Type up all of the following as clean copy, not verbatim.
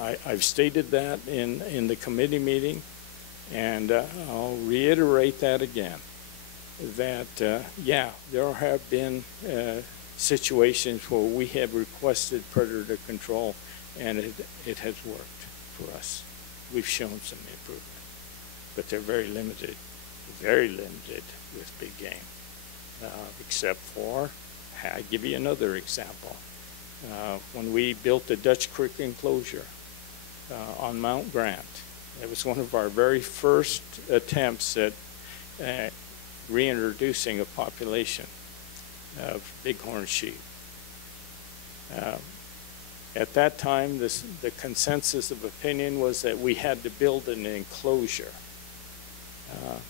I've stated that in the committee meeting, and I'll reiterate that again, that, yeah, there have been situations where we have requested predator control, and it has worked for us. We've shown some improvement, but they're very limited with big game, except for, I'll give you another example. When we built the Dutch Creek enclosure on Mount Grant, it was one of our very first attempts at reintroducing a population of bighorn sheep. At that time, the consensus of opinion was that we had to build an enclosure.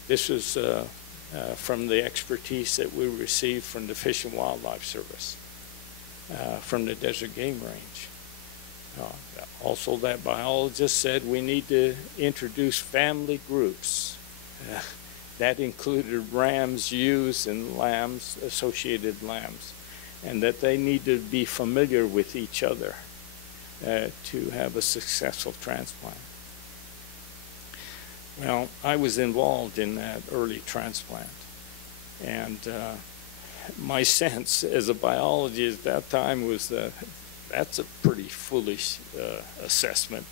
This was from the expertise that we received from the Fish and Wildlife Service, from the Desert Game Range. Also, that biologist said we need to introduce family groups. That included rams, ewes, and lambs, associated lambs, and that they need to be familiar with each other to have a successful transplant. Well, I was involved in that early transplant, and my sense as a biologist at that time was that that's a pretty foolish assessment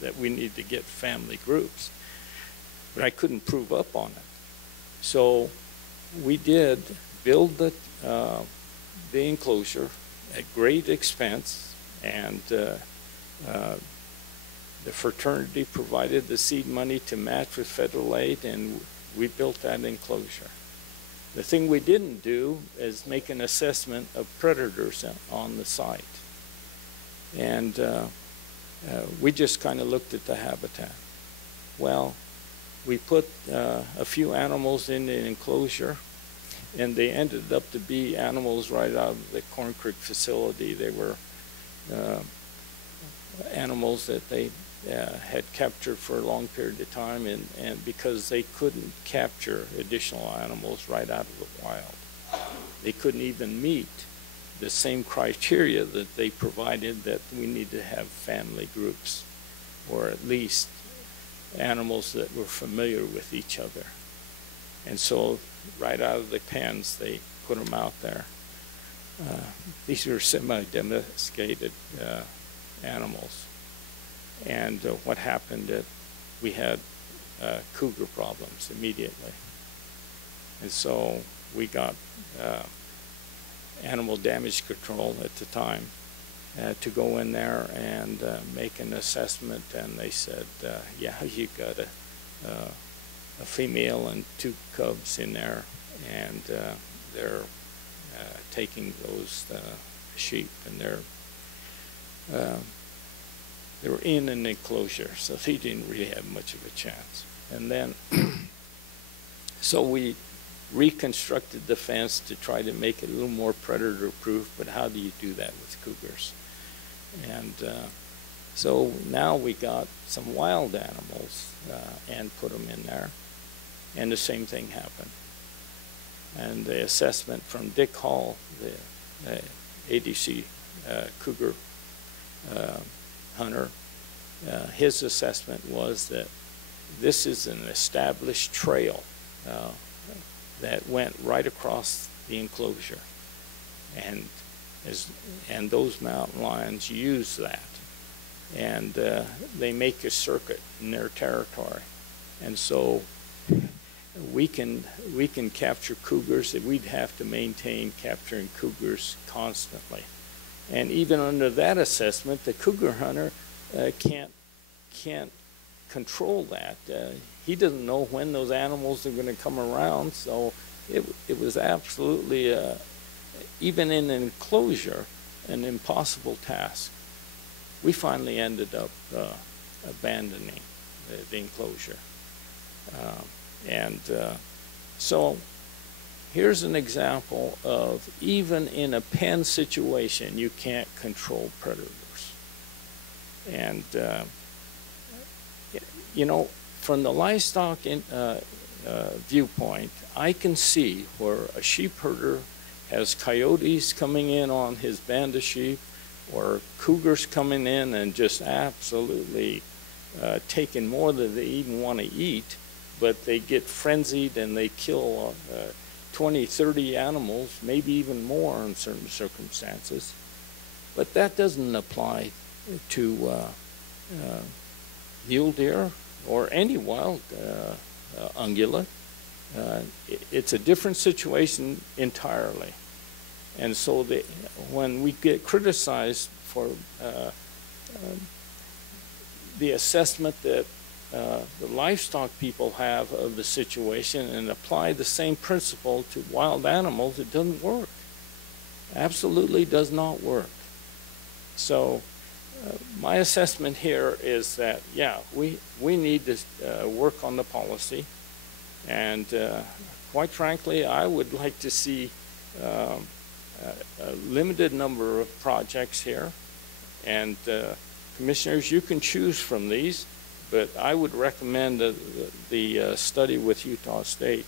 that we need to get family groups. But I couldn't prove up on it. So we did build the enclosure at great expense, and the fraternity provided the seed money to match with federal aid, and we built that enclosure. The thing we didn't do is make an assessment of predators on the site. And we just kind of looked at the habitat. Well, we put a few animals in the enclosure, and they ended up to be animals right out of the Corn Creek facility. They were animals that they had captured for a long period of time, and because they couldn't capture additional animals right out of the wild. They couldn't even meet the same criteria that they provided, that we need to have family groups, or at least animals that were familiar with each other. And so right out of the pens, they put them out there. These were semi-domesticated animals. And what happened, we had cougar problems immediately. And so we got animal damage control at the time to go in there and make an assessment, and they said, yeah, you got a female and 2 cubs in there, and they're taking those sheep, and they were in an enclosure, so he didn't really have much of a chance. And then, so we reconstructed the fence to try to make it a little more predator-proof, but how do you do that with cougars? And so now we got some wild animals and put them in there, and the same thing happened. And the assessment from Dick Hall, the ADC cougar hunter, his assessment was that this is an established trail that went right across the enclosure, and those mountain lions use that, and they make a circuit in their territory, and so we can capture cougars. That we'd have to maintain capturing cougars constantly, and even under that assessment, the cougar hunter can't control that. He doesn't know when those animals are going to come around, so it was absolutely, even in an enclosure, an impossible task. We finally ended up abandoning the enclosure. So here's an example of, even in a pen situation, you can't control predators. And you know, from the livestock viewpoint, I can see where a sheep herder has coyotes coming in on his band of sheep, or cougars coming in and just absolutely taking more than they even want to eat, but they get frenzied and they kill 20, 30 animals, maybe even more in certain circumstances. But that doesn't apply to mule deer or any wild ungulate. It's a different situation entirely. And so when we get criticized for the assessment that the livestock people have of the situation and apply the same principle to wild animals, it doesn't work. Absolutely does not work. So my assessment here is that, yeah, we need to work on the policy. And quite frankly, I would like to see a limited number of projects here. And commissioners, you can choose from these, but I would recommend the study with Utah State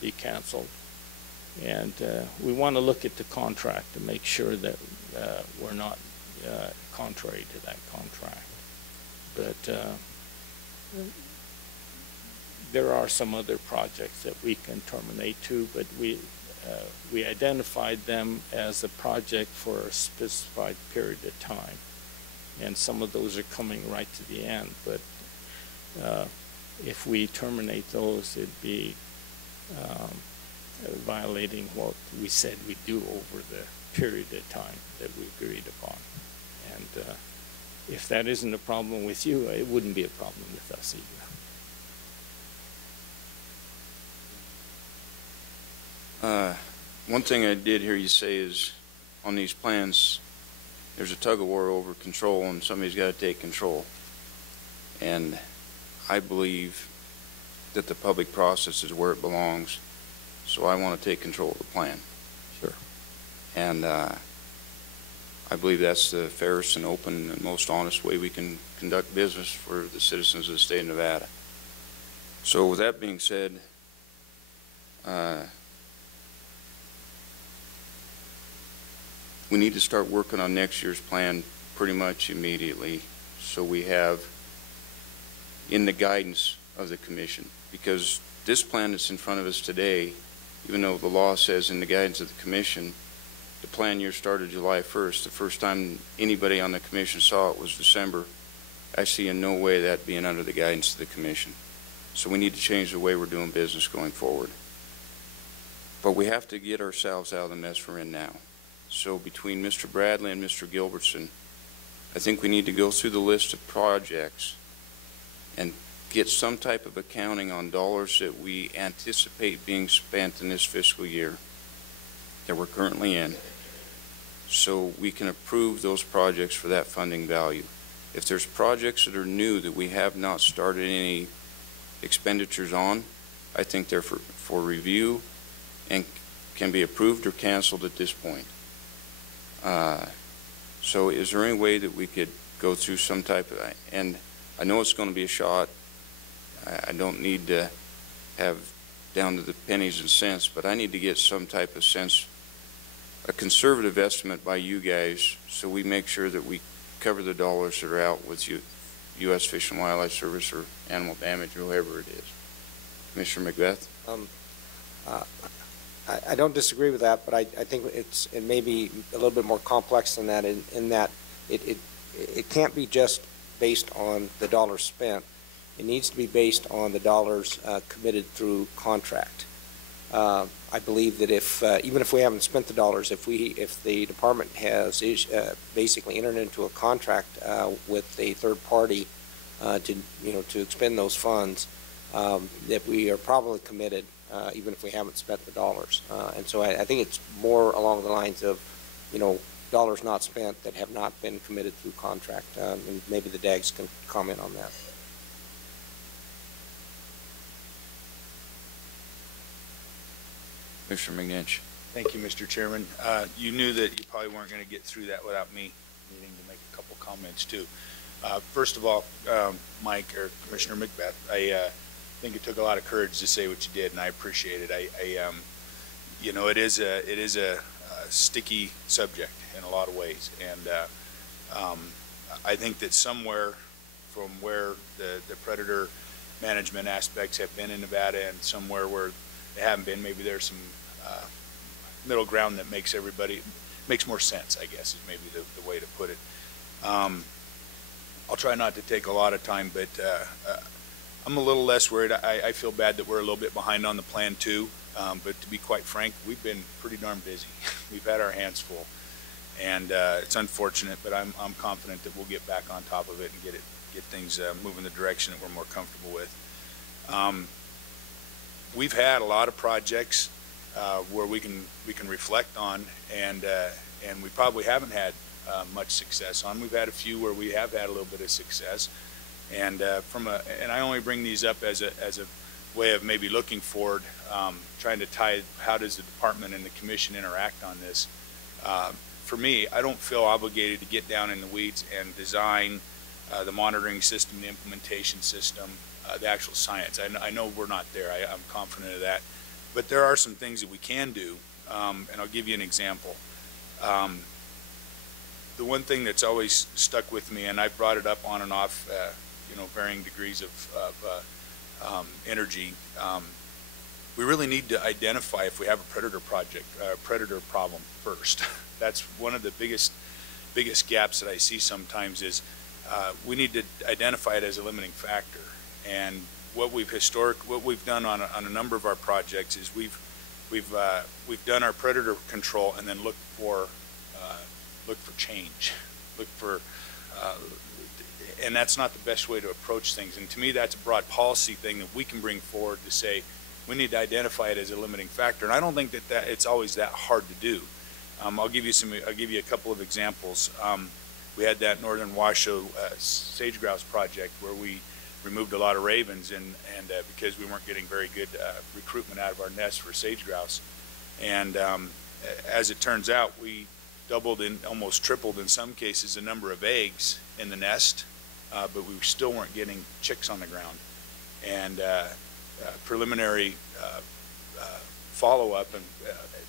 be canceled. And we want to look at the contract to make sure that we're not contrary to that contract. But there are some other projects that we can terminate too, but we identified them as a project for a specified period of time. And some of those are coming right to the end. But if we terminate those, it'd be violating what we said we'd do over the period of time that we agreed upon. And if that isn't a problem with you, it wouldn't be a problem with us either. One thing I did hear you say is on these plans, there's a tug of war over control and somebody's got to take control. And I believe that the public process is where it belongs. So I want to take control of the plan. Sure. And I believe that's the fairest and open and most honest way we can conduct business for the citizens of the state of Nevada. So with that being said, we need to start working on next year's plan pretty much immediately, so we have in the guidance of the commission. Because this plan that's in front of us today, even though the law says in the guidance of the commission, the plan year started July 1st. The first time anybody on the commission saw it was December. I see in no way that being under the guidance of the commission. So we need to change the way we're doing business going forward. But we have to get ourselves out of the mess we're in now. So between Mr. Bradley and Mr. Gilbertson, I think we need to go through the list of projects and get some type of accounting on dollars that we anticipate being spent in this fiscal year that we're currently in, so we can approve those projects for that funding value. If there's projects that are new that we have not started any expenditures on, I think they're for review and can be approved or canceled at this point. So is there any way that we could go through some type of, and I know it's going to be a shot, I don't need to have down to the pennies and cents, but I need to get some type of sense, a conservative estimate by you guys, so we make sure that we cover the dollars that are out with U.S. Fish and Wildlife Service or Animal Damage or whoever it is. Commissioner McBeth? I don't disagree with that, but I think it may be a little bit more complex than that in that it can't be just based on the dollars spent. It needs to be based on the dollars committed through contract. I believe that even if we haven't spent the dollars, if the department has basically entered into a contract with a third party to expend those funds, that we are probably committed, even if we haven't spent the dollars. And so I think it's more along the lines of, dollars not spent that have not been committed through contract. And maybe the DAGs can comment on that. Mr. McNinch. Thank you, Mr. Chairman. You knew that you probably weren't going to get through that without me needing to make a couple comments too. First of all, Mike or Commissioner McBeth, I think it took a lot of courage to say what you did, and I appreciate it. It is a sticky subject, in a lot of ways. And I think that somewhere from where the predator management aspects have been in Nevada and somewhere where they haven't been, maybe there's some middle ground that makes more sense, I guess, is maybe the way to put it. I'll try not to take a lot of time, but I'm a little less worried. I feel bad that we're a little bit behind on the plan too, but to be quite frank, we've been pretty darn busy. We've had our hands full, and it's unfortunate, but I'm confident that we'll get back on top of it and get things moving the direction that we're more comfortable with. We've had a lot of projects where we can reflect on, and we probably haven't had much success on. We've had a few where we have had a little bit of success, and and I only bring these up as a way of maybe looking forward, trying to tie how does the department and the commission interact on this. For me, I don't feel obligated to get down in the weeds and design the monitoring system, the implementation system, the actual science. I know we're not there. I'm confident of that. But there are some things that we can do, and I'll give you an example. The one thing that's always stuck with me, and I've brought it up on and off, varying degrees of energy, we really need to identify if we have a predator problem first. That's one of the biggest gaps that I see sometimes is we need to identify it as a limiting factor. And what we've done on a number of our projects is we've done our predator control and then look for change, and that's not the best way to approach things. And to me, that's a broad policy thing that we can bring forward to say we need to identify it as a limiting factor. And I don't think that it's always that hard to do. I'll give you a couple of examples. We had that northern Washoe sage grouse project where we removed a lot of ravens, and because we weren't getting very good recruitment out of our nests for sage grouse. And as it turns out, we doubled and almost tripled in some cases the number of eggs in the nest, but we still weren't getting chicks on the ground. And preliminary follow-up and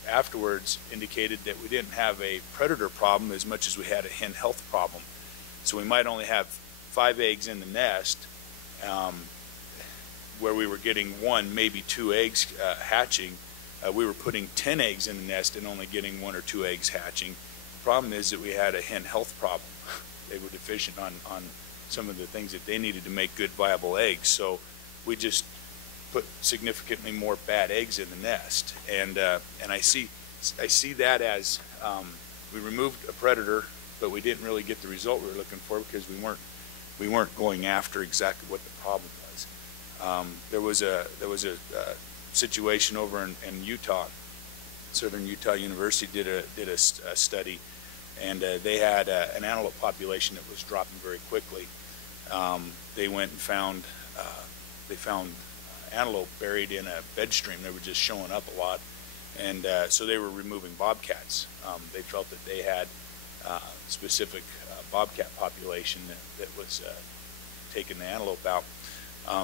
afterwards indicated that we didn't have a predator problem as much as we had a hen health problem. So we might only have 5 eggs in the nest, where we were getting 1, maybe 2 eggs hatching. We were putting 10 eggs in the nest and only getting 1 or 2 eggs hatching. The problem is that we had a hen health problem. They were deficient on some of the things that they needed to make good, viable eggs. So we just put significantly more bad eggs in the nest. And I see that as we removed a predator, but we didn't really get the result we were looking for because we weren't going after exactly what the problem was. There was a situation over in Utah. Southern Utah University did a study, and they had an antelope population that was dropping very quickly. They went and found antelope buried in a bed stream. They were just showing up a lot, and so they were removing bobcats. They felt that they had specific bobcat population that was taking the antelope out.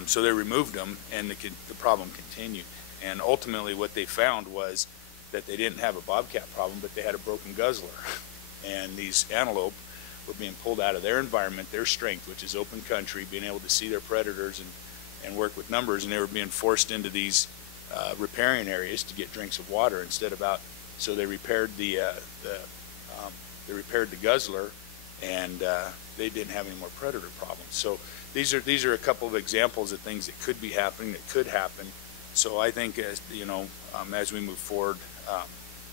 So they removed them, and the problem continued. And ultimately what they found was that they didn't have a bobcat problem, but they had a broken guzzler. And these antelope were being pulled out of their environment, their strength, which is open country, being able to see their predators and work with numbers, and they were being forced into these riparian areas to get drinks of water instead of out. So they repaired the guzzler, and they didn't have any more predator problems. So these are a couple of examples of things that could be happening, that could happen. So I think as we move forward,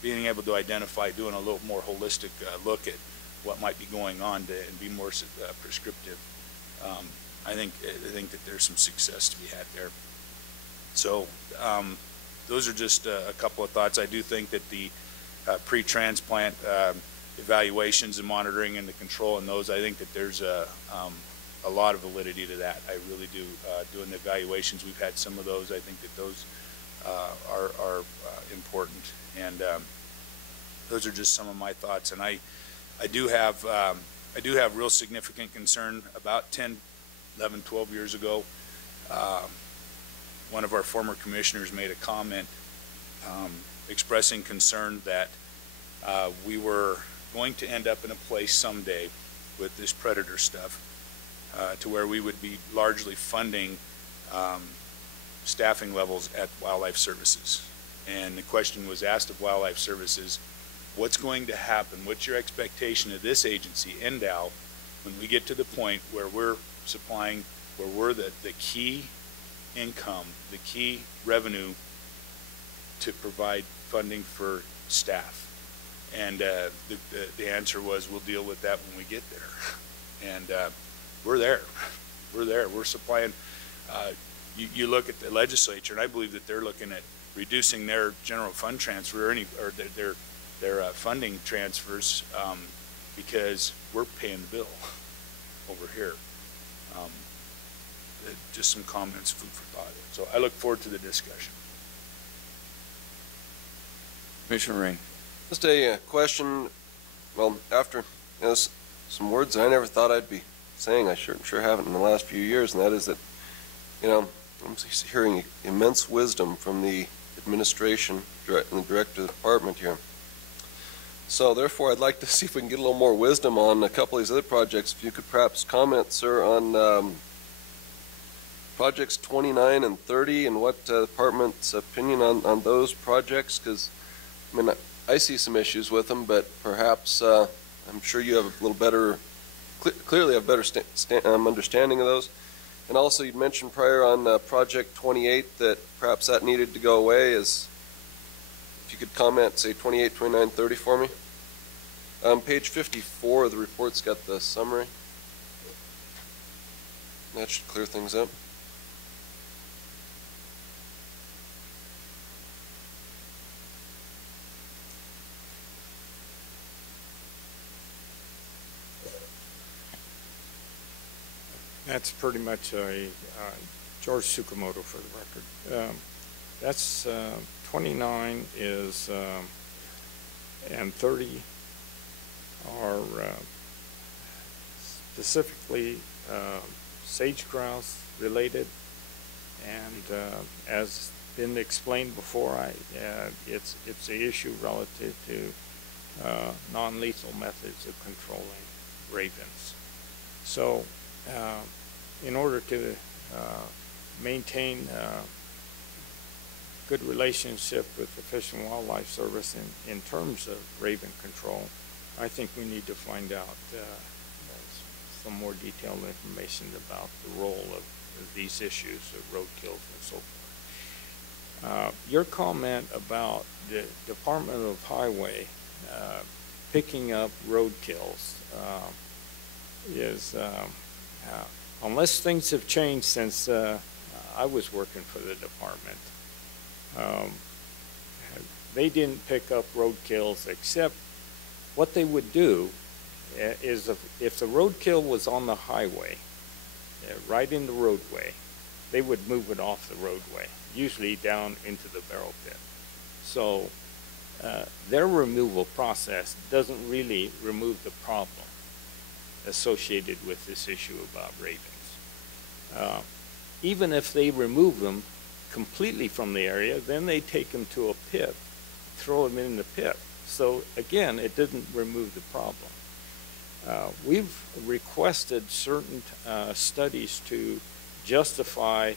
being able to identify, doing a little more holistic look at what might be going on and be more prescriptive, I think that there's some success to be had there. So those are just a couple of thoughts. I do think that the pre-transplant evaluations and monitoring and the control in those, I think that there's a lot of validity to that. I really do. Doing the evaluations, we've had some of those. I think that those are important, and those are just some of my thoughts. And I do have real significant concern. About 10, 11, 12 years ago, one of our former commissioners made a comment expressing concern that we were going to end up in a place someday with this predator stuff to where we would be largely funding staffing levels at Wildlife Services. And the question was asked of Wildlife Services, what's going to happen? What's your expectation of this agency, NDOW, when we get to the point where we're supplying, where we're the key income, the key revenue to provide funding for staff? And the answer was, we'll deal with that when we get there. And we're there. We're there. We're supplying. You look at the legislature, and I believe that they're looking at reducing their general fund transfer or their funding transfers because we're paying the bill over here. Just some comments, food for thought. So I look forward to the discussion. Commissioner Rain. Just a question, well, after some words that I never thought I'd be saying, I sure haven't in the last few years, and that is that, I'm hearing immense wisdom from the administration and the director of the department here. So therefore, I'd like to see if we can get a little more wisdom on a couple of these other projects. If you could perhaps comment, sir, on projects 29 and 30 and what the department's opinion on those projects, because, I see some issues with them, but perhaps I'm sure you have a little better, clearly have better understanding of those. And also, you'd mentioned prior on project 28 that perhaps that needed to go away. If you could comment, say 28, 29, 30 for me. Page 54 of the report's got the summary. That should clear things up. That's pretty much a George Tsukamoto for the record. That's 29 is and 30 are specifically sage-grouse related, and as been explained before, it's an issue relative to non-lethal methods of controlling ravens. So in order to maintain good relationship with the Fish and Wildlife Service in terms of raven control, I think we need to find out some more detailed information about the role of these issues of roadkills and so forth. Your comment about the Department of Highway picking up roadkills is unless things have changed since I was working for the department, they didn't pick up roadkills, except what they would do is if the roadkill was on the highway, right in the roadway, they would move it off the roadway, usually down into the barrel pit. So their removal process doesn't really remove the problem associated with this issue about ravens. Even if they remove them completely from the area, then they take them to a pit, throw them in the pit. So again, it didn't remove the problem. We've requested certain studies to justify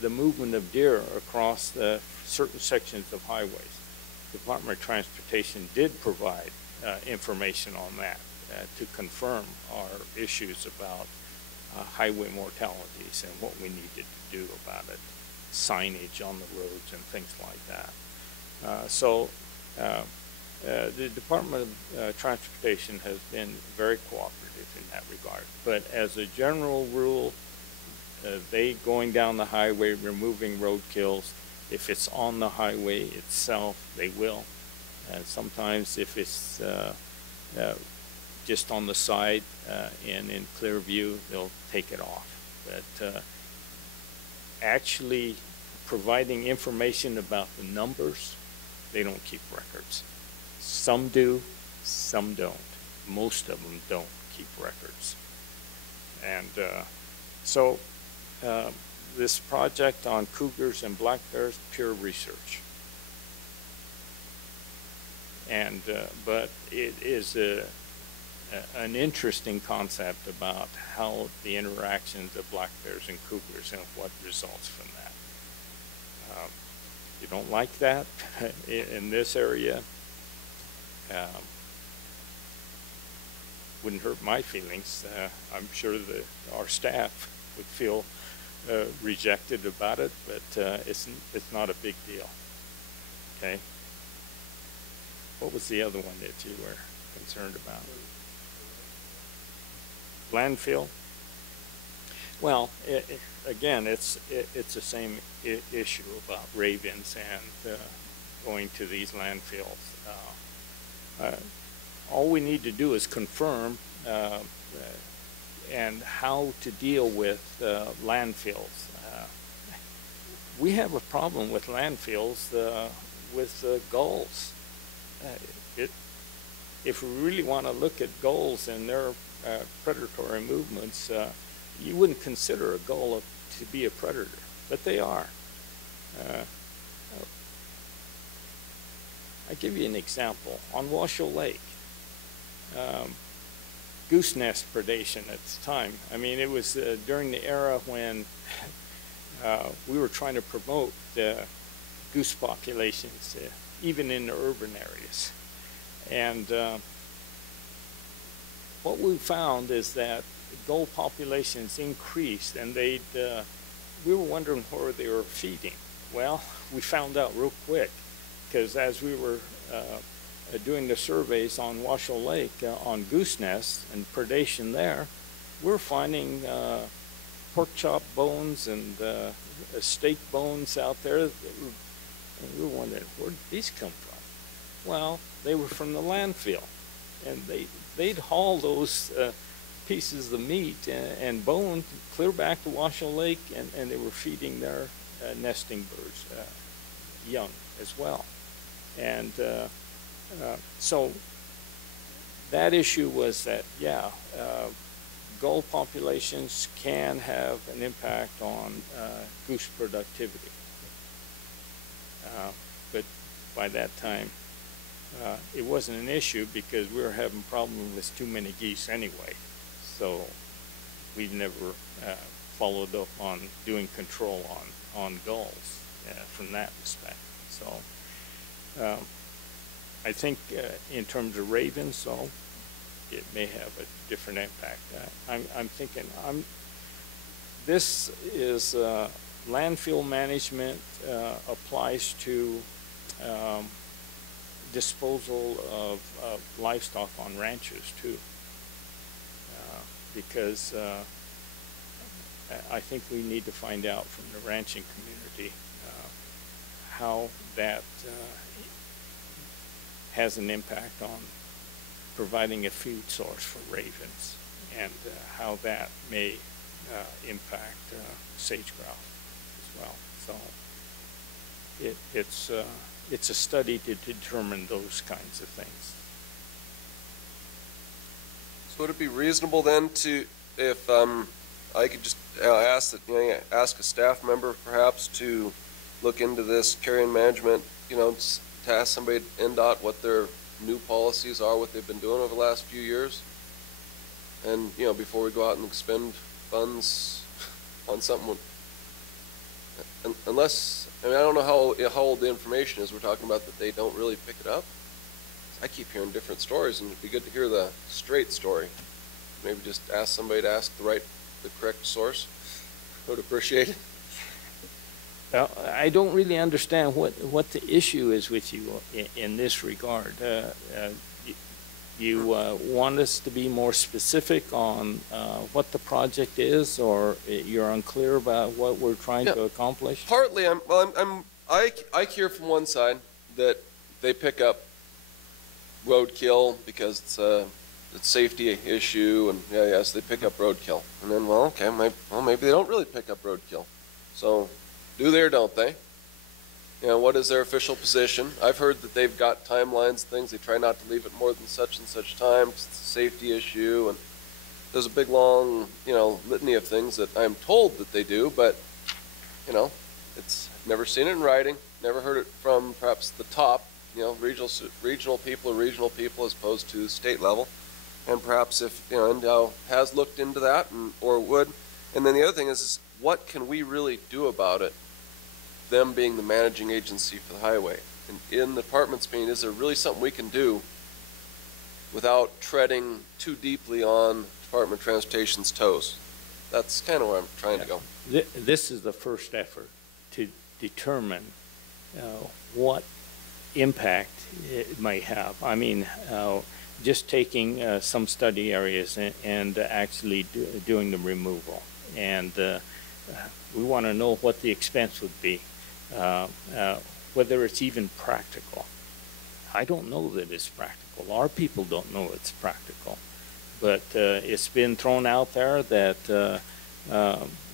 the movement of deer across the certain sections of highways. The Department of Transportation did provide information on that to confirm our issues about highway mortalities and what we needed to do about it, signage on the roads and things like that. So the Department of Transportation has been very cooperative in that regard. But as a general rule, they going down the highway, removing roadkills, if it's on the highway itself, they will. And sometimes if it's just on the side and in clear view, they'll take it off. But actually providing information about the numbers, they don't keep records. Some do, some don't. Most of them don't keep records. And so this project on cougars and black bears, pure research. And but it is an interesting concept about how the interactions of black bears and cougars and what results from that. You don't like that in this area. Wouldn't hurt my feelings. I'm sure that our staff would feel rejected about it, but it's not a big deal. Okay. What was the other one that you were concerned about? Landfill. Well, again, it's the same issue about ravens and going to these landfills. All we need to do is confirm and how to deal with landfills. We have a problem with landfills with gulls. If we really want to look at gulls and their predatory movements, you wouldn't consider a gull to be a predator, but they are. I'll give you an example. On Washoe Lake, goose nest predation at the time. I mean, it was during the era when we were trying to promote goose populations, even in the urban areas. And what we found is that gull populations increased, and we were wondering where they were feeding. Well, we found out real quick, because as we were doing the surveys on Washoe Lake on goose nests and predation there, we're finding pork chop bones and steak bones out there. And we were wondering, where did these come from? Well, they were from the landfill, and they'd haul those pieces of meat and bone clear back to Washoe Lake, and they were feeding their nesting birds young as well. And so that issue was that, yeah, gull populations can have an impact on goose productivity. But by that time, it wasn't an issue because we were having problems with too many geese anyway. So we never followed up on doing control on gulls from that respect. So I think in terms of ravens, though, it may have a different impact. I'm thinking this is landfill management applies to disposal of livestock on ranches too, because I think we need to find out from the ranching community how that has an impact on providing a food source for ravens, and how that may impact sage-grouse as well. So it's a study to determine those kinds of things. So would it be reasonable then to, if I could just ask that, ask a staff member perhaps to look into this carrion management, to ask somebody at NDOT what their new policies are, what they've been doing over the last few years, and before we go out and expend funds on something. Unless, I don't know how old the information is. We're talking about that they don't really pick it up. I keep hearing different stories, and it'd be good to hear the straight story. Maybe just ask somebody to ask the correct source. I would appreciate it. Well, I don't really understand what the issue is with you in this regard. You want us to be more specific on what the project is, or you're unclear about what we're trying to accomplish? Partly, I hear from one side that they pick up roadkill because it's a safety issue, and yes, they pick up roadkill. And then, okay, maybe they don't really pick up roadkill. So, do they or don't they? What is their official position? I've heard that they've got timelines, things. They try not to leave it more than such and such time because it's a safety issue. And there's a big, long, litany of things that I'm told that they do, but, it's never seen it in writing, never heard it from perhaps the top, regional people as opposed to state level. And perhaps if, NDOW has looked into that or would. And then the other thing is what can we really do about it, them being the managing agency for the highway? And in the department's opinion, is there really something we can do without treading too deeply on Department of Transportation's toes? That's kind of where I'm trying to go. This is the first effort to determine what impact it may have. I mean, just taking some study areas and actually doing the removal. And we want to know what the expense would be, whether it's even practical. I don't know that it's practical. Our people don't know it's practical. But it's been thrown out there that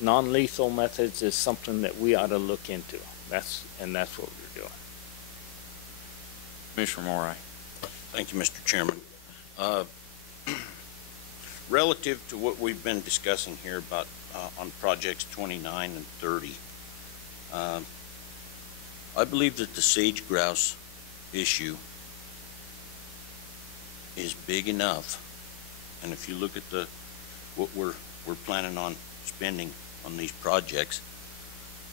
non-lethal methods is something that we ought to look into. That's what we're doing. Commissioner Morai. Thank you, Mr. Chairman. Relative to what we've been discussing here about on projects 29 and 30, I believe that the sage grouse issue is big enough, and if you look at what we're planning on spending on these projects,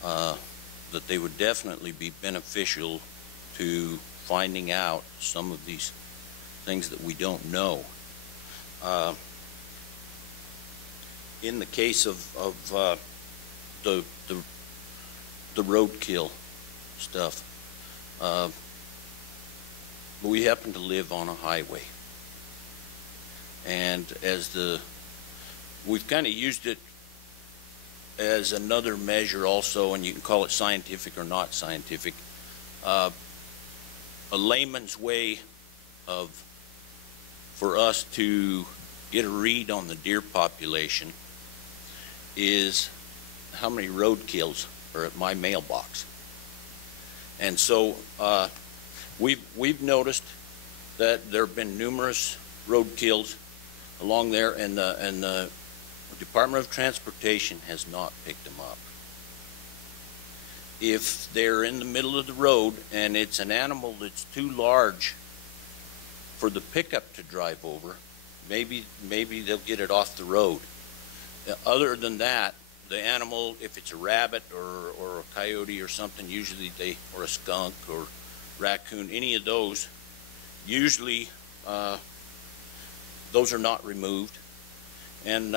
that they would definitely be beneficial to finding out some of these things that we don't know. In the case of the roadkill stuff, we happen to live on a highway, and we've kind of used it as another measure also, and you can call it scientific or not scientific. A layman's way for us to get a read on the deer population is how many roadkills are at my mailbox. And so we've noticed that there have been numerous roadkills along there, and the Department of Transportation has not picked them up. If they're in the middle of the road and it's an animal that's too large for the pickup to drive over, maybe they'll get it off the road. Other than that, the animal, if it's a rabbit or a coyote or something, usually or a skunk or raccoon, any of those, usually those are not removed. And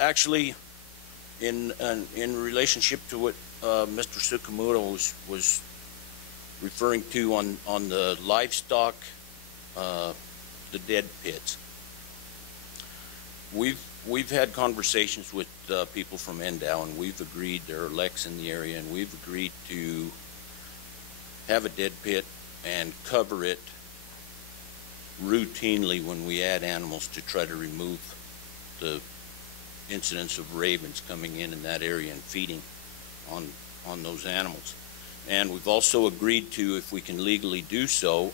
actually, in relationship to what Mr. Tsukamoto was referring to on the livestock, the dead pits, we've had conversations with people from NDOW, and we've agreed, there are leks in the area, and we've agreed to have a dead pit and cover it routinely when we add animals to try to remove the incidence of ravens coming in that area and feeding on those animals. And we've also agreed to, if we can legally do so,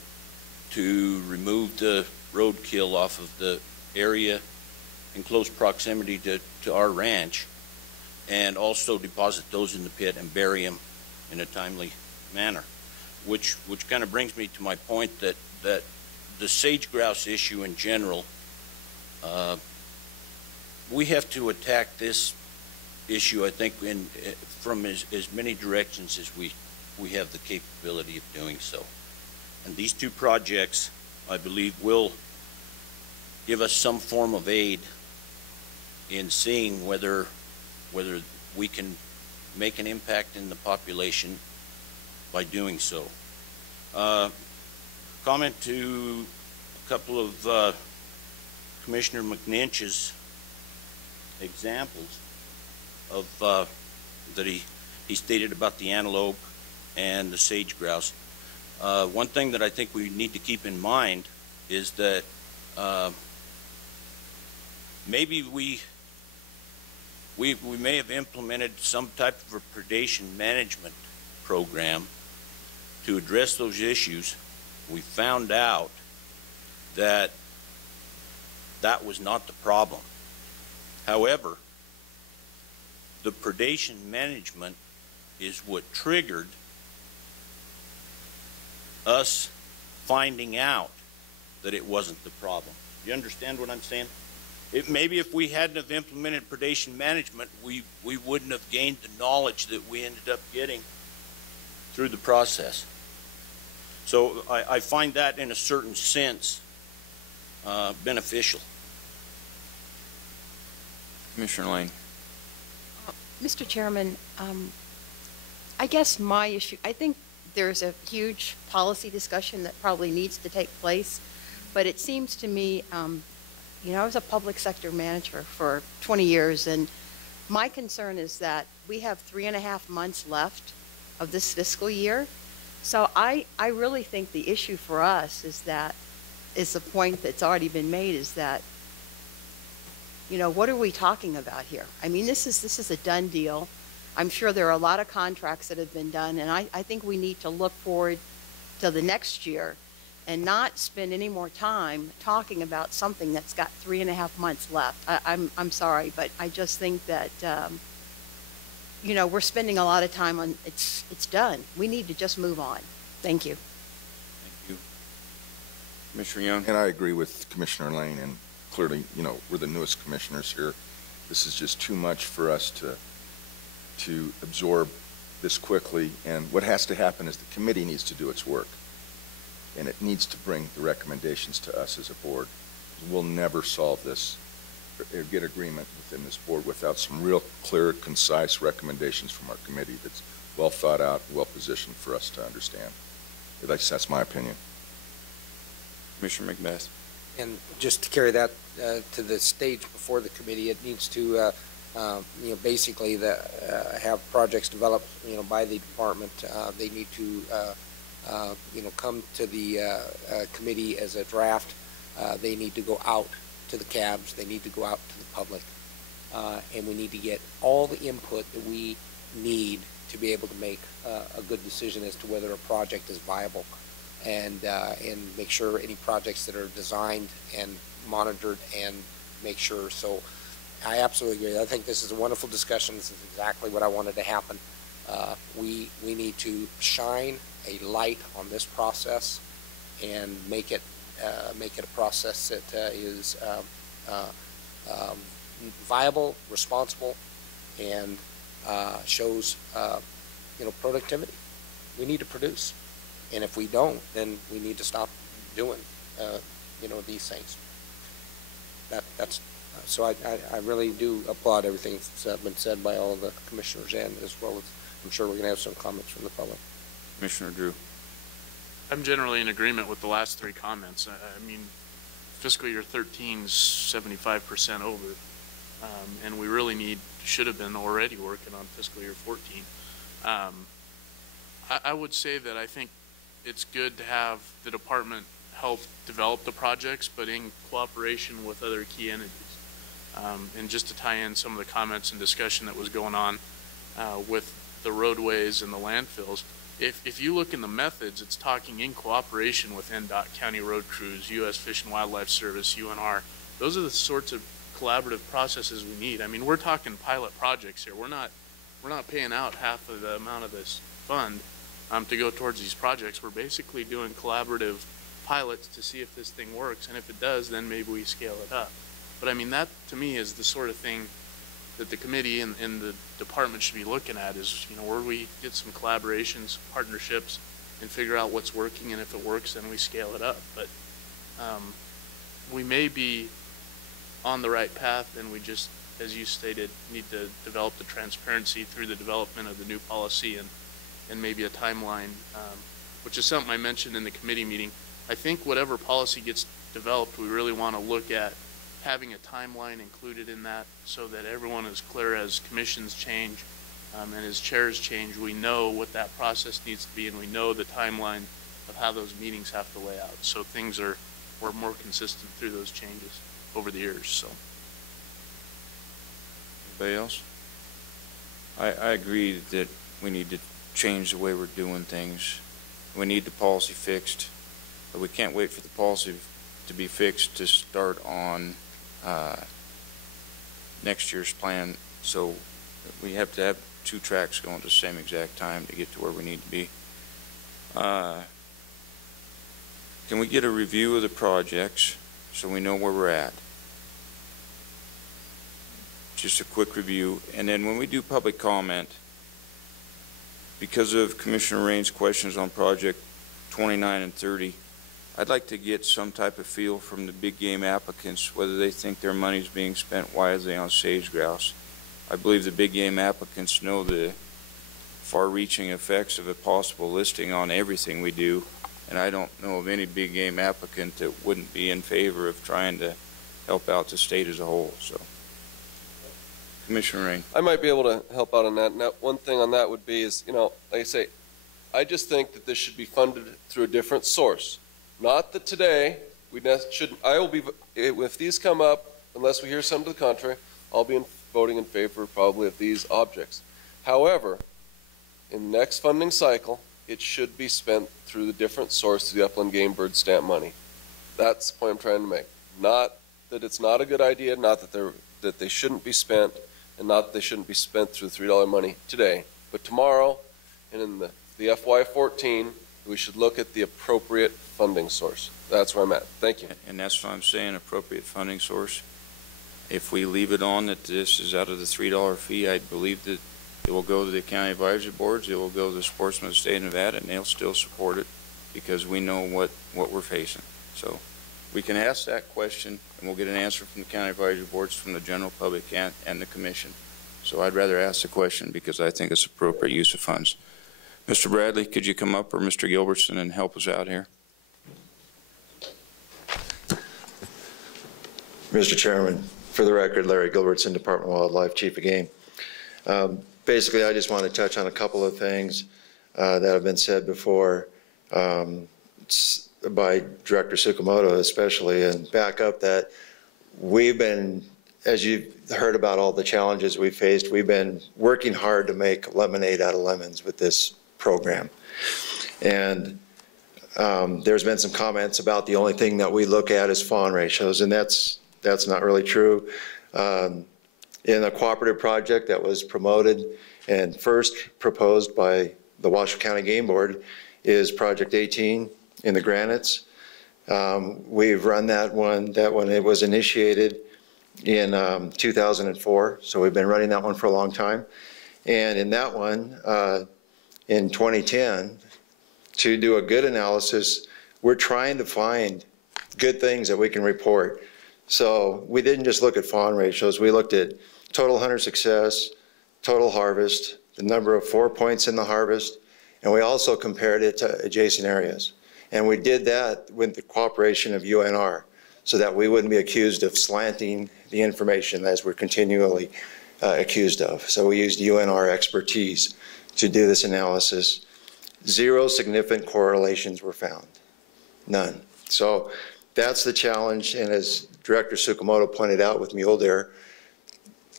to remove the roadkill off of the area in close proximity to our ranch, and also deposit those in the pit and bury them in a timely manner. Which kind of brings me to my point that the sage grouse issue in general, we have to attack this issue, I think, from as many directions as we have the capability of doing so. And these two projects, I believe, will give us some form of aid in seeing whether we can make an impact in the population by doing so. Comment to a couple of Commissioner McNinch's examples of that he stated about the antelope and the sage grouse. One thing that I think we need to keep in mind is that maybe we may have implemented some type of a predation management program to address those issues. We found out that that was not the problem. However, the predation management is what triggered us finding out that it wasn't the problem. You understand what I'm saying? Maybe if we hadn't have implemented predation management, we wouldn't have gained the knowledge that we ended up getting through the process. So I find that in a certain sense beneficial. Commissioner Lane. Mr. Chairman, I guess my issue, I think there's a huge policy discussion that probably needs to take place, but it seems to me, you know, I was a public sector manager for 20 years, and my concern is that we have 3.5 months left of this fiscal year. So I really think the issue for us is the point that's already been made, is that, you know, what are we talking about here? I mean, this is a done deal. I'm sure there are a lot of contracts that have been done, and I think we need to look forward to the next year and not spend any more time talking about something that's got 3.5 months left. I'm sorry, but I just think that, you know, we're spending a lot of time on, it's done. We need to just move on. Thank you. Thank you. Commissioner Young. And I agree with Commissioner Lane, and clearly, you know, we're the newest commissioners here. This is just too much for us to absorb this quickly, and what has to happen is the committee needs to do its work, and it needs to bring the recommendations to us as a board. We'll never solve this or get agreement within this board without some real clear, concise recommendations from our committee that's well thought out, well positioned for us to understand. That's my opinion. Commissioner McBeth. And just to carry that to the stage before the committee, it needs to, you know, basically have projects developed, you know, by the department. They need to, you know, come to the committee as a draft. They need to go out to the CABs. They need to go out to the public. And we need to get all the input that we need to be able to make a good decision as to whether a project is viable. And make sure any projects that are designed and monitored, and make sure. So I absolutely agree. I think this is a wonderful discussion. This is exactly what I wanted to happen. We need to shine a light on this process and make it a process that is viable, responsible, and shows you know, productivity. We need to produce. And if we don't, then we need to stop doing, you know, these things. That's so I really do applaud everything that's been said by all the commissioners, and as well as I'm sure we're going to have some comments from the public. Commissioner Drew. I'm generally in agreement with the last three comments. I mean, fiscal year 13's 75% over, and we really should have been already working on fiscal year 14. I would say that I think it's good to have the department help develop the projects, but in cooperation with other key entities. And just to tie in some of the comments and discussion that was going on with the roadways and the landfills, if you look in the methods, it's talking in cooperation with NDOT, county road crews, U.S. Fish and Wildlife Service, UNR. Those are the sorts of collaborative processes we need. I mean, we're talking pilot projects here. We're not paying out half of the amount of this fund to go towards these projects. We're basically doing collaborative pilots to see if this thing works, and if it does, then maybe we scale it up. But I mean, that to me is the sort of thing that the committee and the department should be looking at, is, you know, where we get some collaborations, partnerships, and figure out what's working, and if it works, then we scale it up. But we may be on the right path, and we just, as you stated, need to develop the transparency through the development of the new policy and maybe a timeline, which is something I mentioned in the committee meeting. I think whatever policy gets developed, we really want to look at having a timeline included in that, so that everyone is clear as commissions change and as chairs change. We know what that process needs to be, and we know the timeline of how those meetings have to lay out, so things are more consistent through those changes over the years. So, Anybody else? I agree that we need to change the way we're doing things. We need the policy fixed, but we can't wait for the policy to be fixed to start on next year's plan. So we have to have two tracks going at the same exact time to get to where we need to be. can we get a review of the projects so we know where we're at? Just a quick review. And then when we do public comment, because of Commissioner Rain's questions on project 29 and 30, I'd like to get some type of feel from the big game applicants, whether they think their money's being spent wisely on sage grouse. I believe the big game applicants know the far-reaching effects of a possible listing on everything we do, and I don't know of any big game applicant that wouldn't be in favor of trying to help out the state as a whole. So, Commissioner Rain. I might be able to help out on that. And one thing on that would be is, like I say, I just think that this should be funded through a different source. Not that today if these come up, unless we hear something to the contrary, I'll be voting in favor probably of these objects. However, in the next funding cycle, it should be spent through the different source of the upland game bird stamp money. That's the point I'm trying to make. Not that it's not a good idea, not that they shouldn't be spent, and not that they shouldn't be spent through the $3 money today, but tomorrow and in the FY14, we should look at the appropriate funding source. That's where I'm at. Thank you. And that's what I'm saying, appropriate funding source. If we leave it on that this is out of the $3 fee, I believe that it will go to the county advisory boards, it will go to the sportsmen of the state of Nevada, and they'll still support it because we know what we're facing. So we can ask that question, and we'll get an answer from the county advisory boards, from the general public, and the commission. So I'd rather ask the question because I think it's appropriate use of funds. Mr. Bradley, could you come up, or Mr. Gilbertson, and help us out here? Mr. Chairman, for the record, Larry Gilbertson, Department of Wildlife, Chief of Game. Basically, I just want to touch on a couple of things that have been said before by Director Tsukamoto especially, and back up that we've been, as you've heard about all the challenges we faced, we've been working hard to make lemonade out of lemons with this program. And there's been some comments about the only thing that we look at is fawn ratios, and that's not really true. In a cooperative project that was promoted and first proposed by the Washoe County Game Board is Project 18 in the Granites. We've run that one. It was initiated in 2004, so we've been running that one for a long time. And in that one, in 2010, to do a good analysis, we're trying to find good things that we can report. So we didn't just look at fawn ratios, we looked at total hunter success, total harvest, the number of 4 points in the harvest, and we also compared it to adjacent areas. And we did that with the cooperation of UNR so that we wouldn't be accused of slanting the information as we're continually accused of. So we used UNR expertise to do this analysis. 0 significant correlations were found, none. So that's the challenge, and as Director Tsukamoto pointed out with mule deer,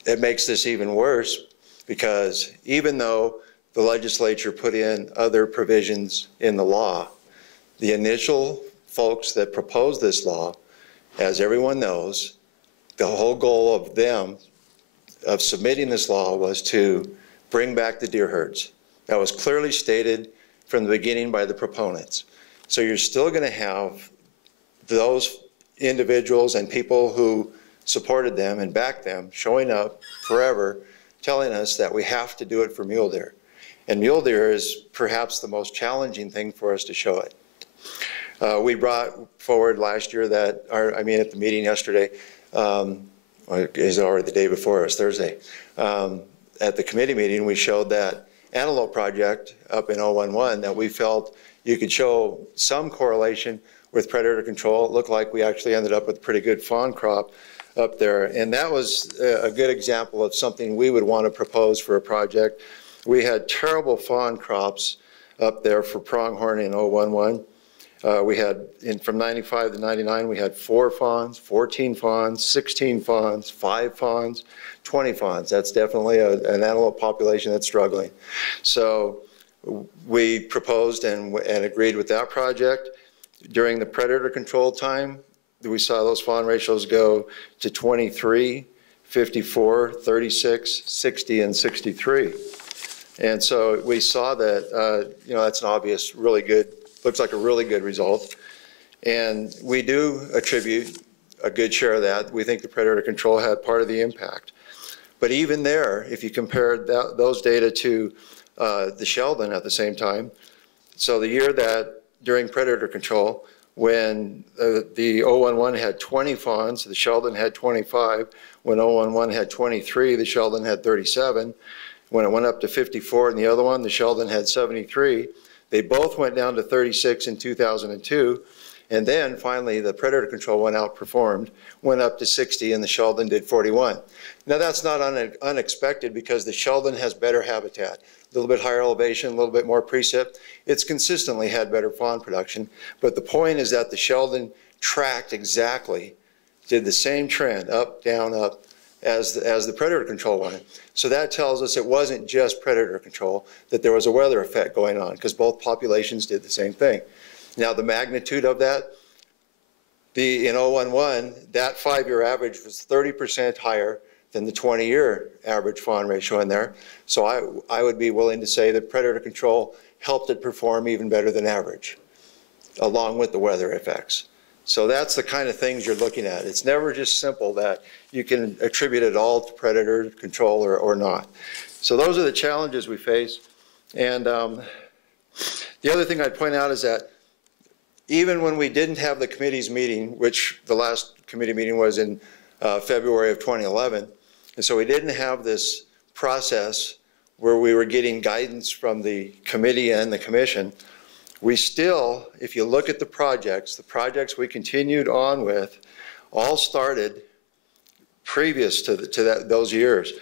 it makes this even worse because even though the legislature put in other provisions in the law, the initial folks that proposed this law, as everyone knows, the whole goal of them, of submitting this law, was to bring back the deer herds. That was clearly stated from the beginning by the proponents. So you're still going to have those individuals and people who supported them and backed them showing up forever telling us that we have to do it for mule deer. And mule deer is perhaps the most challenging thing for us to show it. We brought forward last year that, at the meeting yesterday, is already the day before, it was Thursday, at the committee meeting we showed that antelope project up in 011 that we felt you could show some correlation with predator control. It looked like we actually ended up with a pretty good fawn crop up there. And that was a good example of something we would want to propose for a project. We had terrible fawn crops up there for pronghorn in 011. We had, from 95 to 99, we had 4 fawns, 14 fawns, 16 fawns, 5 fawns, 20 fawns. That's definitely an antelope population that's struggling. So we proposed and agreed with that project. During the predator control time, we saw those fawn ratios go to 23, 54, 36, 60, and 63. And so we saw that, that's an obvious, really good, looks like a really good result. And we do attribute a good share of that. We think the predator control had part of the impact. But even there, if you compare those data to the Sheldon at the same time, so the year that during predator control, when the 011 had 20 fawns, the Sheldon had 25. When 011 had 23, the Sheldon had 37. When it went up to 54 in the other one, the Sheldon had 73. They both went down to 36 in 2002. And then finally, the predator control one outperformed, went up to 60, and the Sheldon did 41. Now that's not unexpected because the Sheldon has better habitat, a little bit higher elevation, a little bit more precip. It's consistently had better fawn production. But the point is that the Sheldon tracked exactly, did the same trend, up, down, up, as the predator control one. So that tells us it wasn't just predator control, that there was a weather effect going on because both populations did the same thing. Now the magnitude of that, in 011, that 5-year average was 30% higher than the 20-year average fawn ratio in there. So I would be willing to say that predator control helped it perform even better than average, along with the weather effects. So that's the kind of things you're looking at. It's never just simple that you can attribute it all to predator control or not. So those are the challenges we face. And the other thing I'd point out is that even when we didn't have the committee's meeting, which the last committee meeting was in February of 2011, and so we didn't have this process where we were getting guidance from the committee and the commission, we still, if you look at the projects we continued on with all started previous to those years.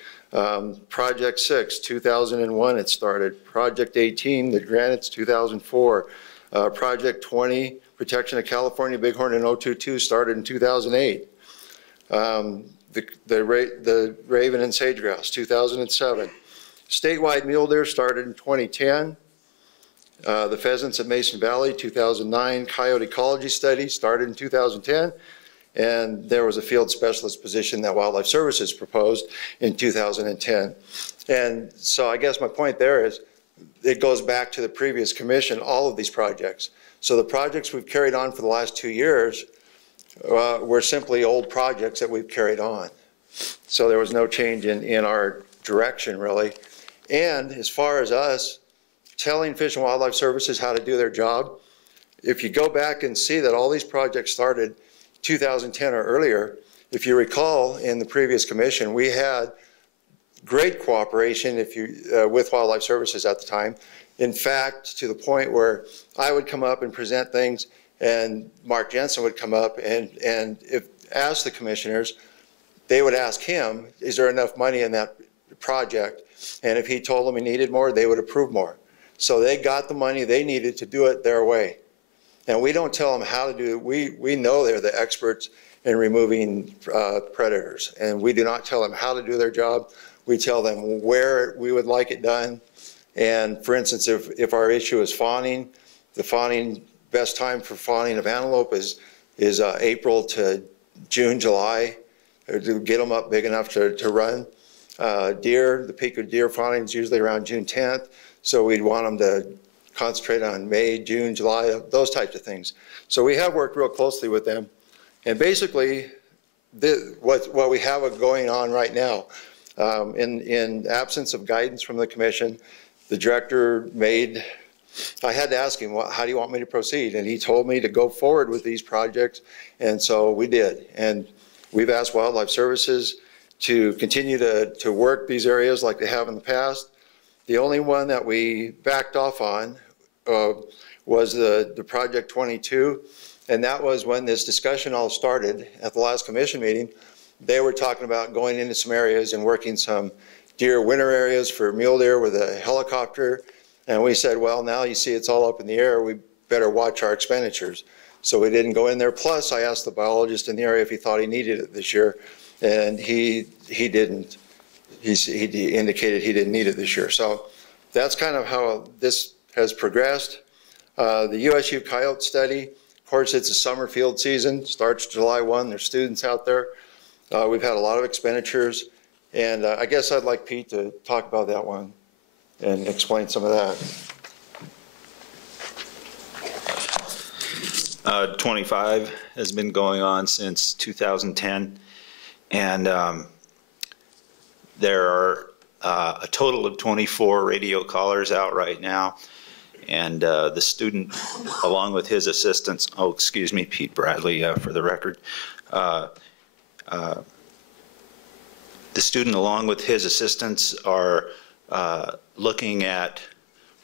Project 6, 2001 it started. Project 18, the Granites, 2004. Project 20, Protection of California Bighorn and 022 started in 2008. The Raven and Sage Grouse, 2007. Statewide mule deer started in 2010. The pheasants at Mason Valley, 2009. Coyote ecology study started in 2010. And there was a field specialist position that Wildlife Services proposed in 2010. And so I guess my point there is, it goes back to the previous commission, all of these projects. So the projects we've carried on for the last 2 years were simply old projects that we've carried on. So there was no change in our direction, really. And as far as us telling Fish and Wildlife Services how to do their job, if you go back and see that all these projects started 2010 or earlier, if you recall in the previous commission, we had great cooperation with Wildlife Services at the time. In fact, to the point where I would come up and present things and Mark Jensen would come up and ask the commissioners, they would ask him, is there enough money in that project? And if he told them he needed more, they would approve more. So they got the money they needed to do it their way. And we don't tell them how to do it. We know they're the experts in removing predators. And we do not tell them how to do their job. We tell them where we would like it done. And for instance, if our issue is fawning, the best time for fawning of antelope is April to June, July, to get them up big enough to run. Deer, the peak of deer fawning is usually around June 10th. So we'd want them to concentrate on May, June, July, those types of things. So we have worked real closely with them. And basically, what we have going on right now, in absence of guidance from the commission, the director I had to ask him, how do you want me to proceed? And he told me to go forward with these projects, and so we did. And we've asked Wildlife Services to continue to work these areas like they have in the past. The only one that we backed off on was the Project 22, and that was when this discussion all started at the last commission meeting. They were talking about going into some areas and working some deer winter areas for mule deer with a helicopter. And we said, well, now you see it's all up in the air. We better watch our expenditures. So we didn't go in there. Plus, I asked the biologist in the area if he thought he needed it this year, and he didn't. He indicated he didn't need it this year. So that's kind of how this has progressed. The USU coyote study, of course, it's a summer field season, starts July 1. There's students out there. We've had a lot of expenditures, and I guess I'd like Pete to talk about that one and explain some of that. 25 has been going on since 2010, and there are a total of 24 radio callers out right now, and the student, along with his assistants, Pete Bradley for the record, the student along with his assistants are looking at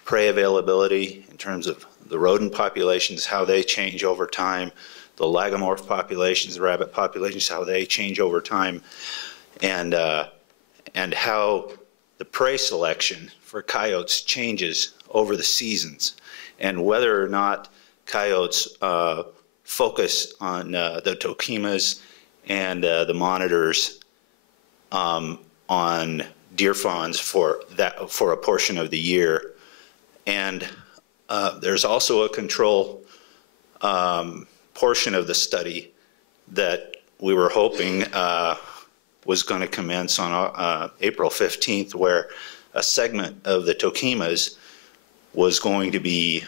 prey availability in terms of the rodent populations, how they change over time, the lagomorph populations, the rabbit populations, how they change over time, and how the prey selection for coyotes changes over the seasons, and whether or not coyotes focus on the tokimas and the monitors on deer fawns for a portion of the year. And there's also a control portion of the study that we were hoping was going to commence on April 15th, where a segment of the tokimas was going to be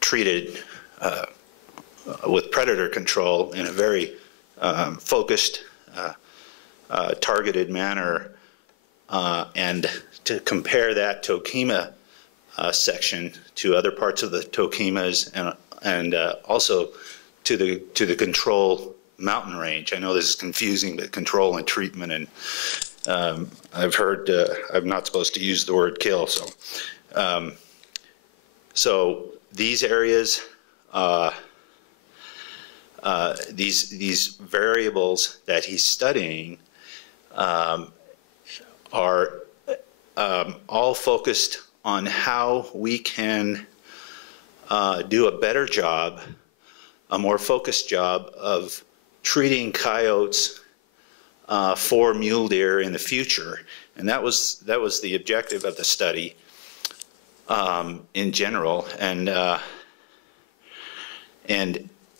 treated with predator control in a very focused, targeted manner, and to compare that tokima section to other parts of the tokimas, and also to the control mountain range. I know this is confusing, but control and treatment, and I've heard I'm not supposed to use the word kill. So these areas, these variables that he's studying are all focused on how we can do a better job, a more focused job of treating coyotes for mule deer in the future. And that was the objective of the study in general. And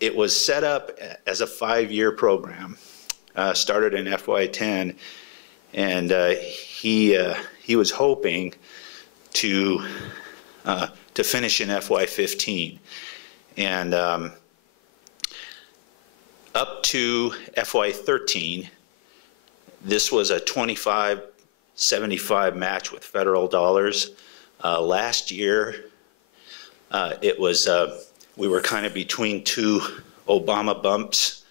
it was set up as a 5-year program, started in FY10, and he was hoping to finish in FY15, and up to FY13, this was a 25-75 match with federal dollars. Last year, it was we were kind of between two Obama bumps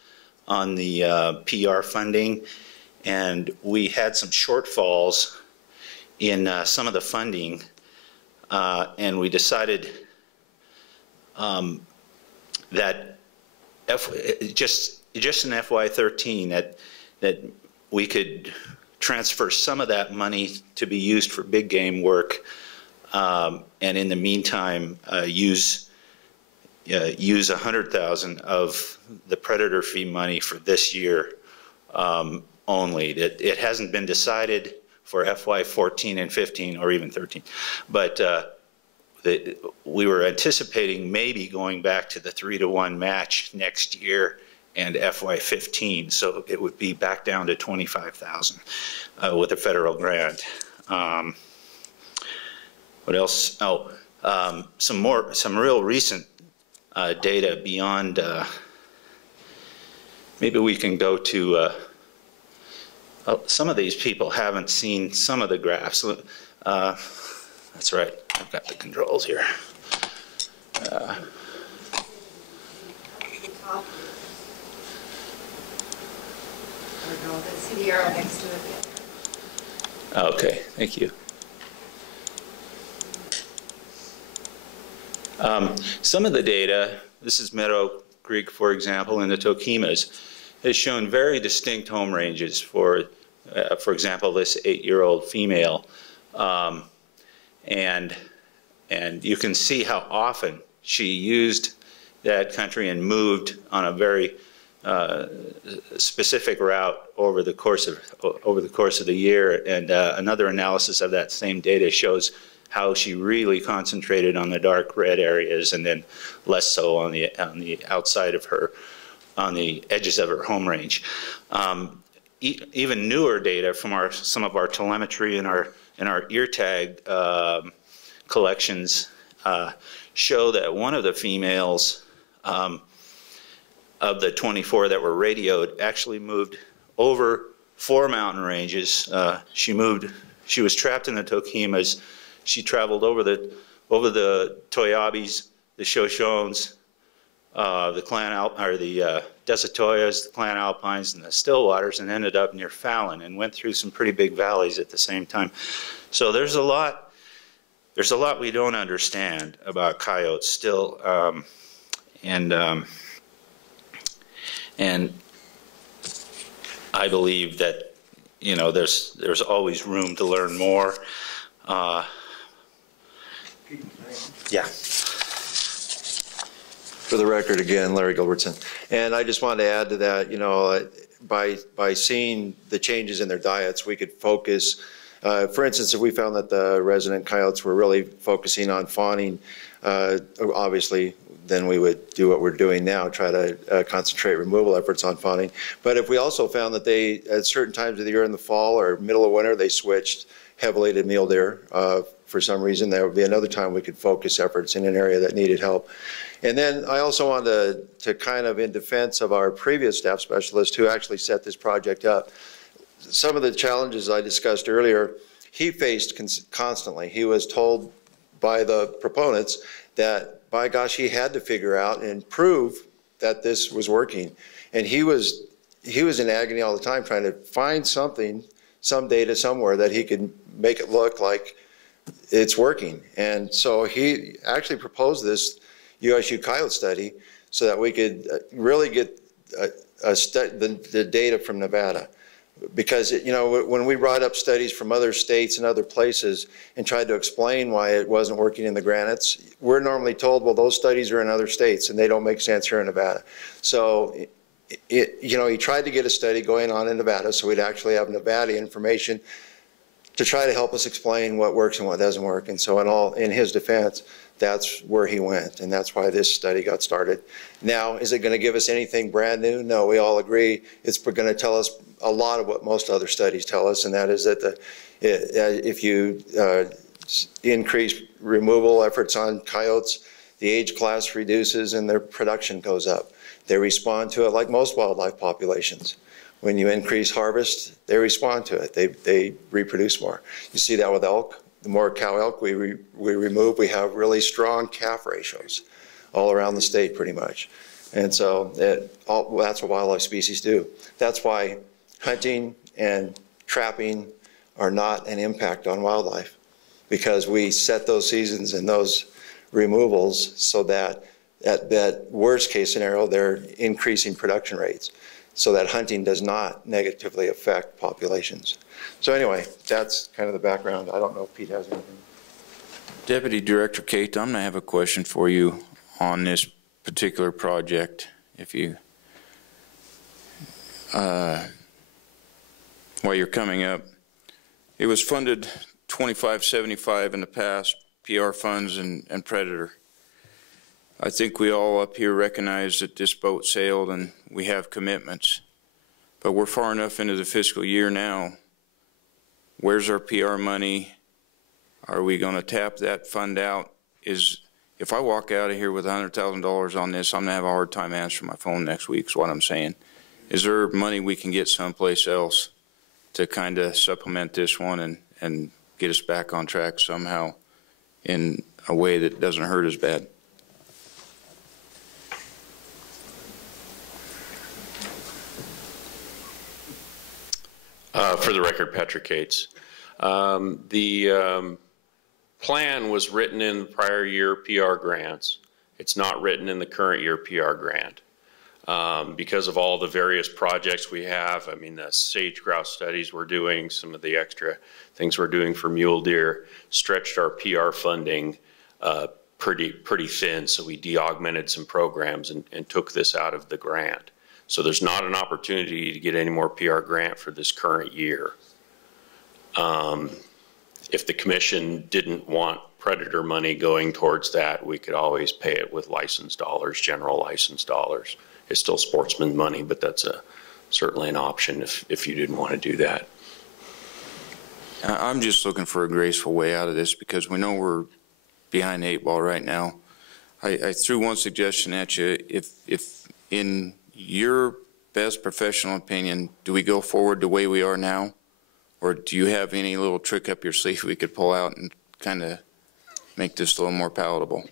on the PR funding, and we had some shortfalls in some of the funding, and we decided that just in FY13 that we could transfer some of that money to be used for big game work, and in the meantime use $100,000 of the predator fee money for this year only. That it hasn't been decided for FY14 and 15 or even 13, but we were anticipating maybe going back to the 3-to-1 match next year and FY15, so it would be back down to $25,000 with a federal grant. What else? Oh, some real recent data beyond. Maybe we can go to. Some of these people haven't seen some of the graphs. That's right. I've got the controls here. Okay, thank you. Some of the data, this is Meadow Creek, for example, in the Tokimas, has shown very distinct home ranges for example, this 8-year-old female. And you can see how often she used that country and moved on a very specific route over the course of the year. And another analysis of that same data shows how she really concentrated on the dark red areas and then less so on the outside of her, on the edges of her home range. Even newer data from some of our telemetry and our ear tag collections show that one of the females of the 24 that were radioed actually moved over 4 mountain ranges. She was trapped in the Tokemas. She traveled over the Toyabes, the Shoshones, the Desatoyas, the Clan Alpines, and the Stillwaters, and ended up near Fallon and went through some pretty big valleys at the same time. So there's a lot we don't understand about coyotes still, and I believe that, you know, there's always room to learn more. Yeah. For the record, again, Larry Gilbertson. And I just wanted to add to that, you know, by seeing the changes in their diets, we could focus. For instance, if we found that the resident coyotes were really focusing on fawning, obviously, then we would do what we're doing now, try to concentrate removal efforts on fawning. But if we also found that they, at certain times of the year in the fall or middle of winter, they switched heavily to mule deer for some reason, that would be another time we could focus efforts in an area that needed help. And then I also wanted to kind of, in defense of our previous staff specialist who actually set this project up, some of the challenges I discussed earlier, he faced constantly. He was told by the proponents that, by gosh, he had to figure out and prove that this was working. And he was in agony all the time trying to find something, some data somewhere that he could make it look like it's working. And so he actually proposed this USU coyote study so that we could really get the data from Nevada. Because, you know, when we brought up studies from other states and other places and tried to explain why it wasn't working in the granites, we're normally told, well, those studies are in other states and they don't make sense here in Nevada. So, you know, he tried to get a study going on in Nevada so we'd actually have Nevada information to try to help us explain what works and what doesn't work. And so in his defense, that's where he went, and that's why this study got started. Now, is it going to give us anything brand new? No, we all agree it's going to tell us a lot of what most other studies tell us, and that is that if you increase removal efforts on coyotes, the age class reduces and their production goes up. They respond to it like most wildlife populations. When you increase harvest, they respond to it. They reproduce more. You see that with elk. The more cow elk we remove, we have really strong calf ratios all around the state pretty much. And so that's what wildlife species do. That's why hunting and trapping are not an impact on wildlife, because we set those seasons and those removals so that at that worst case scenario, they're increasing production rates so that hunting does not negatively affect populations. So anyway, that's kind of the background. I don't know if Pete has anything. Deputy Director Kate, I'm going to have a question for you on this particular project. If you, while you're coming up, it was funded 2575 in the past, PR funds and Predator. I think we all up here recognize that this boat sailed and we have commitments, but we're far enough into the fiscal year now. Where's our PR money? Are we going to tap that fund out? If I walk out of here with $100,000 on this, I'm going to have a hard time answering my phone next week, is what I'm saying. Is there money we can get someplace else to kind of supplement this one and get us back on track somehow in a way that doesn't hurt as bad? For the record, Patrick Cates. The plan was written in the prior year PR grants. It's not written in the current year PR grant. Because of all the various projects we have, I mean, the sage grouse studies we're doing, some of the extra things we're doing for mule deer, stretched our PR funding pretty thin, so we de-augmented some programs and took this out of the grant. So there's not an opportunity to get any more PR grant for this current year. If the commission didn't want Predator money going towards that, we could always pay it with license dollars, general license dollars. It's still sportsman money, but that's certainly an option if you didn't want to do that. I'm just looking for a graceful way out of this, because we know we're behind the 8 ball right now. I threw one suggestion at you. If in your best professional opinion, do we go forward the way we are now? Or do you have any little trick up your sleeve we could pull out and kind of make this a little more palatable?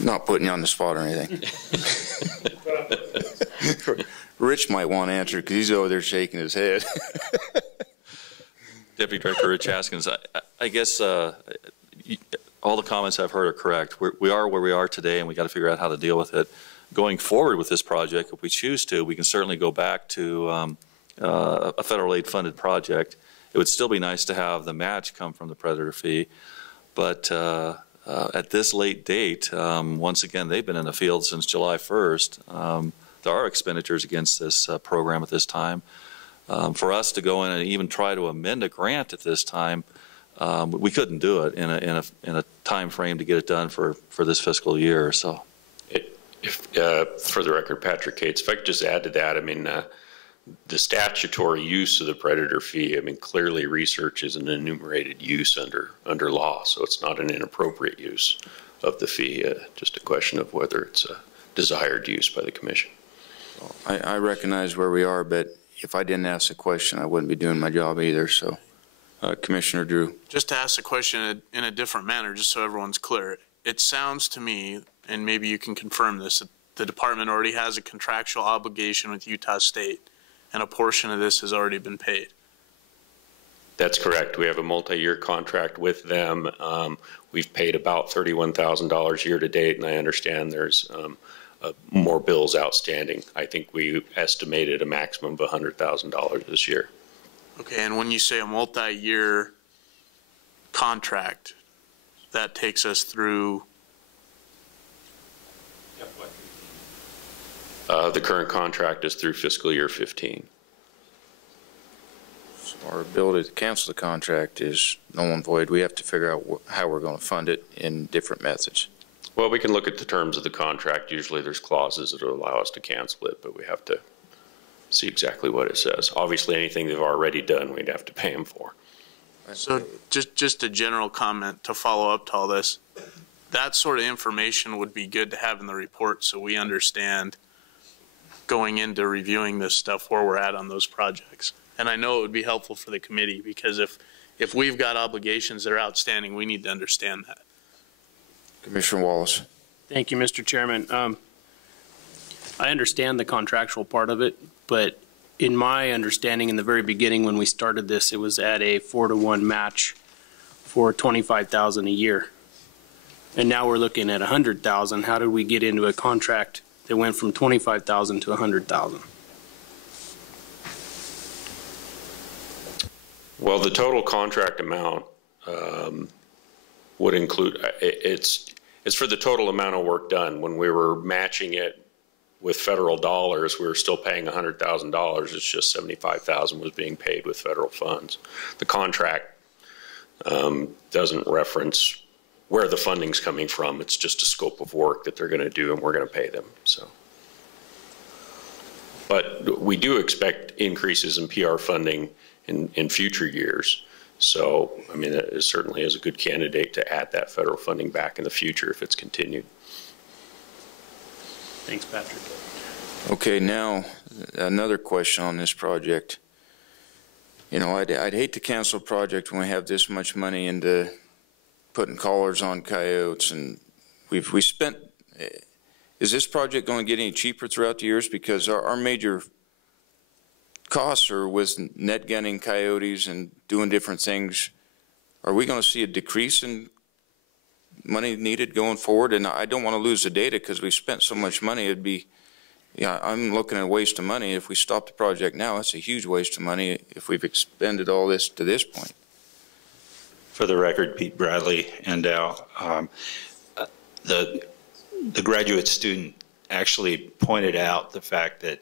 Not putting you on the spot or anything. Rich might want to answer because he's over there shaking his head. Deputy Director Rich Haskins, I guess all the comments I've heard are correct. We are where we are today, and we got to figure out how to deal with it. Going forward with this project, if we choose to, we can certainly go back to a federal aid funded project. It would still be nice to have the match come from the predator fee, but at this late date, once again, they've been in the field since July 1st. There are expenditures against this program at this time. For us to go in and even try to amend a grant at this time, we couldn't do it in a time frame to get it done for this fiscal year. So, for the record, Patrick Cates, if I could just add to that, I mean, the statutory use of the predator fee, I mean, clearly research is an enumerated use under law, so it's not an inappropriate use of the fee, just a question of whether it's a desired use by the commission. I recognize where we are, but if I didn't ask the question, I wouldn't be doing my job either. So, Commissioner Drew. Just to ask the question in a different manner, just so everyone's clear, it sounds to me, and maybe you can confirm this, that the department already has a contractual obligation with Utah State, and a portion of this has already been paid. That's correct. We have a multi-year contract with them. We've paid about $31,000 year to date, and I understand there's more bills outstanding. I think we estimated a maximum of $100,000 this year. Okay, and when you say a multi-year contract, that takes us through? The current contract is through fiscal year 15. So our ability to cancel the contract is null and void. We have to figure out how we're going to fund it in different methods. Well, we can look at the terms of the contract. Usually there's clauses that will allow us to cancel it, but we have to see exactly what it says. Obviously, anything they've already done, we'd have to pay them for. So just a general comment to follow up to all this. That sort of information would be good to have in the report so we understand going into reviewing this stuff where we're at on those projects. And I know it would be helpful for the committee because if we've got obligations that are outstanding, we need to understand that. Commissioner Wallace. Thank you, Mr. Chairman. I understand the contractual part of it, but in my understanding in the very beginning when we started this, it was at a 4-to-1 match for $25,000 a year. And now we're looking at $100,000. How did we get into a contract that went from $25,000 to $100,000? Well, the total contract amount would include, it's for the total amount of work done. When we were matching it with federal dollars, we were still paying $100,000. It's just $75,000 was being paid with federal funds. The contract doesn't reference where the funding's coming from. It's just a scope of work that they're going to do, and we're going to pay them. So, but we do expect increases in PR funding in future years. So, I mean, it certainly is a good candidate to add that federal funding back in the future if it's continued. Thanks, Patrick. Okay, now another question on this project. You know, I'd hate to cancel a project when we have this much money into putting collars on coyotes, and we spent. Is this project going to get any cheaper throughout the years? Because our major costs are with net gunning coyotes and doing different things. Are we going to see a decrease in money needed going forward? And I don't want to lose the data because we spent so much money. It'd be, yeah, I'm looking at a waste of money. If we stop the project now, that's a huge waste of money if we've expended all this to this point. For the record, Pete Bradley and Al, the graduate student actually pointed out the fact that